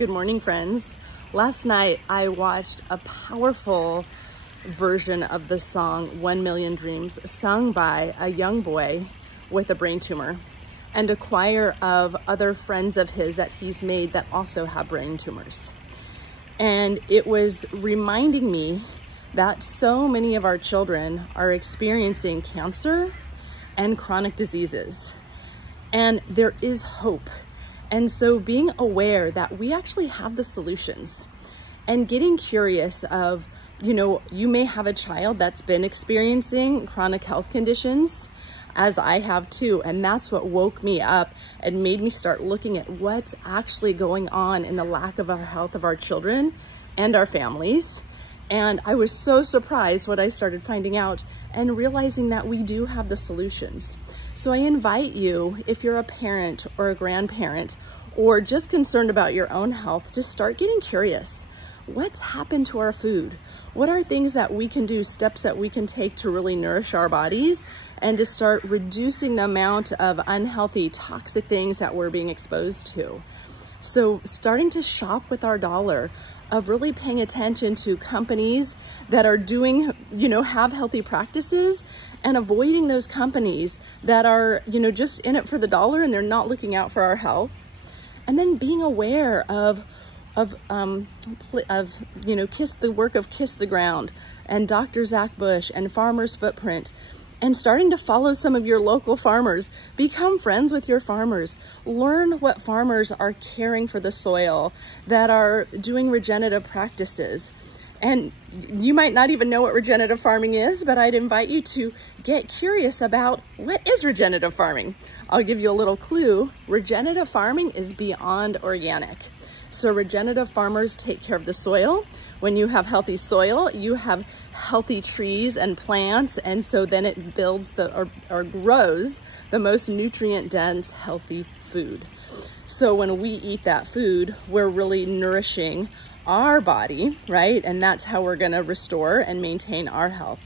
Good morning, friends. Last night I watched a powerful version of the song 1 Million Dreams sung by a young boy with a brain tumor and a choir of other friends of his that he's made that also have brain tumors. And it was reminding me that so many of our children are experiencing cancer and chronic diseases, and there is hope. And so being aware that we actually have the solutions and getting curious of, you may have a child that's been experiencing chronic health conditions, as I have too. And that's what woke me up and made me start looking at what's actually going on in the lack of our health of our children and our families. And I was so surprised when I started finding out and realizing that we do have the solutions. So I invite you, if you're a parent or a grandparent or just concerned about your own health, to start getting curious. What's happened to our food? What are things that we can do, steps that we can take to really nourish our bodies and to start reducing the amount of unhealthy, toxic things that we're being exposed to? So starting to shop with our dollar, of really paying attention to companies that are doing, have healthy practices, and avoiding those companies that are, just in it for the dollar and they're not looking out for our health. And then being aware of the work of Kiss the Ground and Dr. Zach Bush and Farmer's Footprint, and starting to follow some of your local farmers. Become friends with your farmers. Learn what farmers are caring for the soil, that are doing regenerative practices. And you might not even know what regenerative farming is, but I'd invite you to get curious about what is regenerative farming. I'll give you a little clue. Regenerative farming is beyond organic. So regenerative farmers take care of the soil. When you have healthy soil, you have healthy trees and plants, and so then it builds or grows the most nutrient dense, healthy food. So when we eat that food, we're really nourishing our body, right? And that's how we're gonna restore and maintain our health.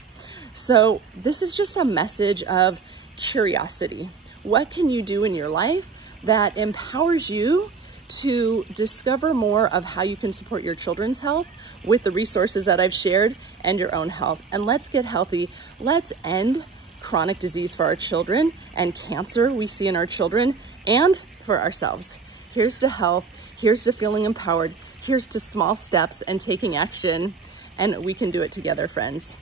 So this is just a message of curiosity. What can you do in your life that empowers you to discover more of how you can support your children's health with the resources that I've shared and your own health? And let's get healthy. Let's end chronic disease for our children and cancer we see in our children and for ourselves. Here's to health. Here's to feeling empowered. Here's to small steps and taking action. And we can do it together, friends.